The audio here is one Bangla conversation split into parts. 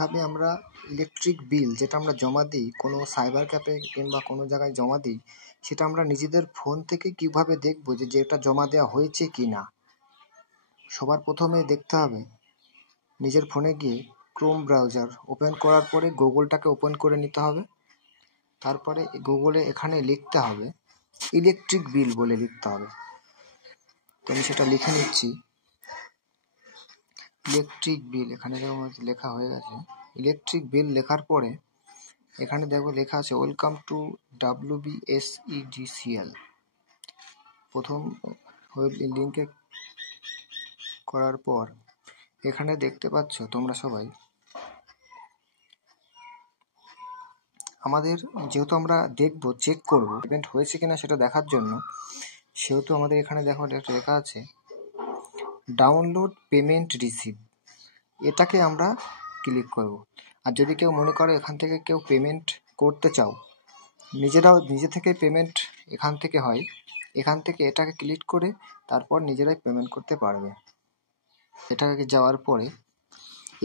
কিভাবে আমরা ইলেকট্রিক বিল যেটা আমরা জমা দিই কোনো সাইবার ক্যাফে কিংবা কোনো জায়গায় জমা দিই, সেটা আমরা নিজেদের ফোন থেকে কিভাবে দেখবো যে যেটা জমা দেওয়া হয়েছে কি না। সবার প্রথমে দেখতে হবে নিজের ফোনে গিয়ে ক্রোম ব্রাউজার ওপেন করার পরে গুগলটাকে ওপেন করে নিতে হবে। তারপরে গুগলে এখানে লিখতে হবে ইলেকট্রিক বিল বলে লিখতে হবে। তো আমি সেটা লিখে নিচ্ছি, ইলেকট্রিক বিল। এখানে যেমন লেখা হয়ে গেছে ইলেকট্রিক বিল। লেখার পরে এখানে দেখো লেখা আছে ওয়েলকাম টু WBSEDCL। প্রথম লিঙ্কে করার পর এখানে দেখতে পাচ্ছ তোমরা সবাই, আমাদের যেহেতু আমরা দেখব চেক করব পেমেন্ট হয়েছে কিনা সেটা দেখার জন্য, সেহেতু আমাদের এখানে দেখো একটা লেখা আছে ডাউনলোড পেমেন্ট রিসিভ। এটাকে আমরা ক্লিক করব। আর যদি কেউ মনে করো এখান থেকে কেউ পেমেন্ট করতে চাও, নিজে থেকে পেমেন্ট এখান থেকে হয়, এখান থেকে এটাকে ক্লিক করে তারপর নিজেরাই পেমেন্ট করতে পারবে। এটাকে যাওয়ার পরে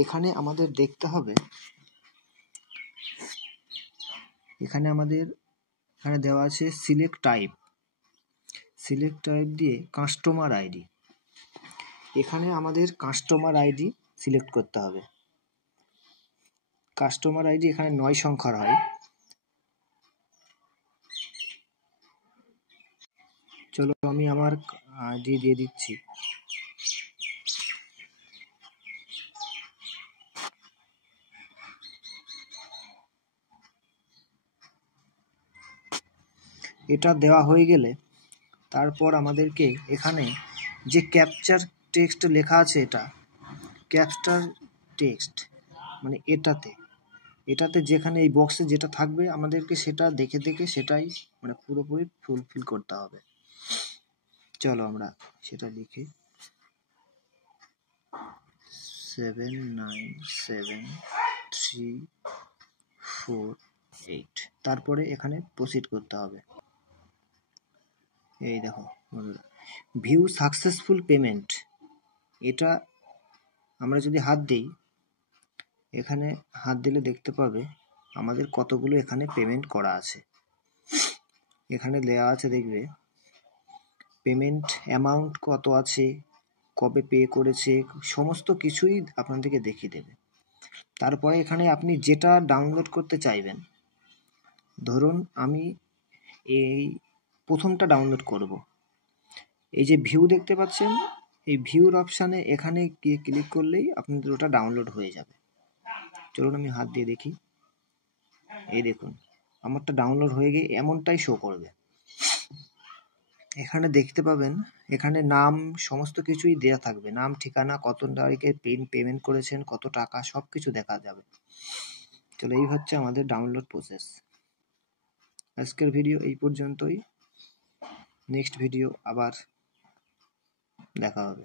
এখানে আমাদের দেখতে হবে, এখানে দেওয়া আছে সিলেক্ট টাইপ দিয়ে কাস্টমার আইডি। এখানে আমাদের কাস্টমার আইডি সিলেক্ট করতে হবে। কাস্টমার আইডি এখানে 9 সংখ্যার হয়। চলো আমি আমার আইডি দিয়ে দিচ্ছি। এটা দেওয়া হয়ে গেলে তারপর আমাদেরকে এখানে যে ক্যাপচার টেক্সট লেখা আছে, এটা ক্যাপচার টেক্সট মানে এটাতে যেখানে এই বক্সে যেটা থাকবে আমাদেরকে সেটা দেখে সেটাই মানে পুরোপুরি ফুলফিল করতে হবে। চলো আমরা সেটা লিখি 797348। তারপরে এখানে প্রসিড করতে হবে। এই দেখো ভিউ সাকসেসফুল পেমেন্ট। এটা আমরা যদি হাত দিই, এখানে হাত দিলে দেখতে পাবে আমাদের কতগুলো এখানে পেমেন্ট করা আছে। এখানে দেওয়া আছে, দেখবে পেমেন্ট অ্যামাউন্ট কত আছে, কবে পে করেছে, সমস্ত কিছুই আপনাদেরকে দেখিয়ে দেবে। তারপরে এখানে আপনি যেটা ডাউনলোড করতে চাইবেন, ধরুন আমি এই প্রথমটা ডাউনলোড করব। এই যে ভিউ দেখতে পাচ্ছেন, এই ভিউর অপশানে এখানে গিয়ে ক্লিক করলেই আপনাদের ওটা ডাউনলোড হয়ে যাবে। চলুন আমি হাত দিয়ে দেখি। এই দেখুন আমারটা ডাউনলোড হয়ে গিয়ে এমনটাই শো করবে। এখানে দেখতে পাবেন এখানে নাম সমস্ত কিছুই দেওয়া থাকবে, নাম, ঠিকানা, কত তারিখে পেমেন্ট করেছেন, কত টাকা, সব কিছু দেখা যাবে। চলো এই হচ্ছে আমাদের ডাউনলোড প্রসেস। আজকের ভিডিও এই পর্যন্তই। নেক্সট ভিডিও আবার দেখা হবে।